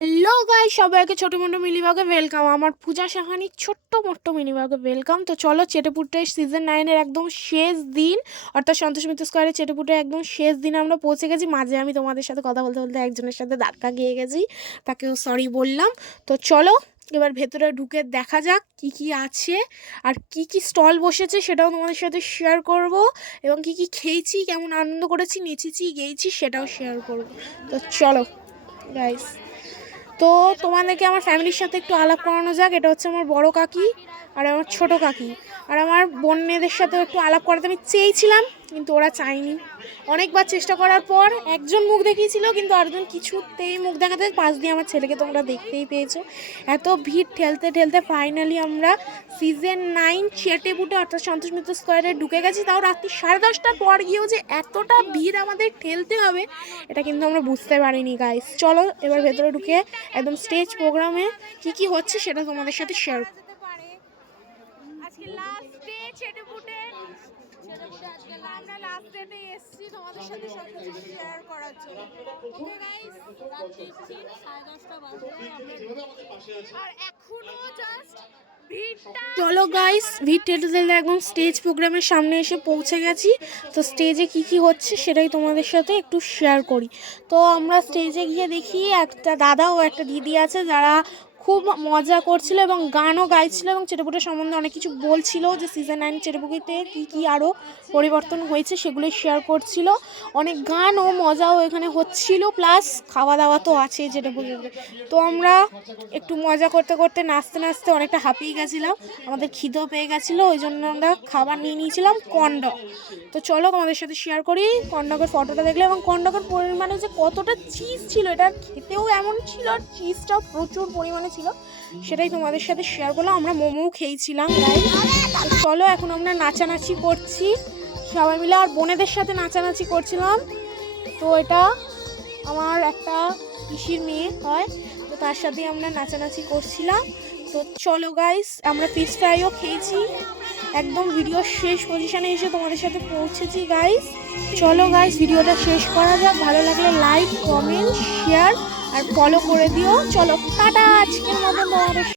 Hello guys, সবাইকে ছোট মোটো মিলিবাগে welcome. আমার পূজা সাহানির ছোট্ট মোট্ট মিনিবাগে ওয়েলকাম। তো চলো, চেটেপুটের সিজন 9-এর একদম শেষ দিন, অর্থাৎ সন্তোষ মিত্র স্কোয়ারে চেটেপুটের একদম শেষ দিন আমরা পৌঁছে গেছি। মাঝে আমি তোমাদের সাথে কথা বলতে বলতে একজনের সাথে ধাক্কা গিয়ে গেছি, তাকেও সরি বললাম। তো চলো এবার ভেতরে ঢুকে দেখা যাক কি কি আছে আর কি কি স্টল বসেছে, সেটাও তোমাদের সাথে শেয়ার করব। এবং কি কি খেয়েছি, কেমন আনন্দ করেছি, নেচেছি, গেয়েছি, সেটাও শেয়ার করব। তো চলো গাইস, তো তোমাদেরকে আমার ফ্যামিলির সাথে একটু আলাপ করানো যাক। এটা হচ্ছে আমার বড় কাকি আর আমার ছোট কাকি, আর আমার বোনেদের সাথেও একটু আলাপ করাতে আমি চেয়েছিলাম, কিন্তু ওরা চায়নি। অনেকবার চেষ্টা করার পর একজন মুখ দেখিয়েছিল, কিন্তু আরেকজন কিছুতেই মুখ দেখাতে, পাশ দিয়ে আমার ছেলেকে তোমরা দেখতেই পেয়েছো। এত ভিড় ঠেলতে ঠেলতে ফাইনালি আমরা সিজন 9 চেটেপুটে অর্থাৎ সন্তোষ মিত্র স্কোয়ারে ঢুকে গেছি। তাও রাত্রি 10:30টার পর গিয়েও যে এতটা ভিড় আমাদের ঠেলতে হবে, এটা কিন্তু আমরা বুঝতে পারিনি গাইস। চলো এবার ভেতরে ঢুকে একদম স্টেজ প্রোগ্রামে কি কি হচ্ছে সেটা তোমাদের সাথে শেয়ার। আজকে লাস্ট ডে চেটেপুটে আজকে আমরা লাস্ট ডেতে এসেছি তোমাদের সাথে সবকিছু শেয়ার করার জন্য। ওকে গাইস, রাত্রি 10:30 বাজে আর এখনো জাস্ট ভিড়টা। চলো গাইস, ভিড় ঠেলতে ঠেলতে একদম স্টেজ প্রোগ্রামের সামনে এসে পৌঁছে গেছি। তো স্টেজে কি কি হচ্ছে সেটাই তোমাদের সাথে একটু শেয়ার করি। তো আমরা স্টেজে গিয়ে দেখি একটা দাদা ও একটা দিদি আছে, যারা খুব মজা করছিল এবং গানও গাইছিল এবং চেটেপুটের সম্বন্ধে অনেক কিছু বলছিল, যে সিজন 9 চেটেপুটিতে কী কী আরও পরিবর্তন হয়েছে সেগুলোই শেয়ার করছিল। অনেক গান ও মজাও এখানে হচ্ছিল, প্লাস খাওয়া দাওয়া তো আছে চেটেপুটিতে। তো আমরা একটু মজা করতে করতে নাচতে নাচতে অনেকটা হাঁপিয়ে গেছিলাম, আমাদের খিদেও পেয়ে গেছিলো, ওই জন্য আমরা খাবার নিয়ে নিয়েছিলাম কর্নডগ। তো চলো তোমাদের সাথে শেয়ার করি কর্নডগের ফটোটা দেখলে, এবং কর্নডগের পরিমাণে যে কতটা চিজ ছিল, এটা খেতেও এমন ছিল আর চিজটাও প্রচুর পরিমাণে ছিল, সেটাই তোমাদের সাথে শেয়ার করলাম। আমরা মোমোও খেয়েছিলাম গাইস। তো চলো এখন আমরা নাচানাচি করছি সবাই মিলে, আর বোনেদের সাথে নাচানাচি করছিলাম। তো এটা আমার একটা পিসির মেয়ে হয়, তো তার সাথে আমরা নাচানাচি করছিলাম। তো চলো গাইস, আমরা ফিশ ফ্রাইও খেয়েছি। একদম ভিডিও শেষ পজিশনে এসে তোমাদের সাথে পৌঁছেছি গাইস। চলো গাইস, ভিডিওটা শেষ করা যাক। ভালো লাগলে লাইক, কমেন্ট, শেয়ার আর ফলো করে দিও। চলো টাটা, আজকের মতো তোমাদের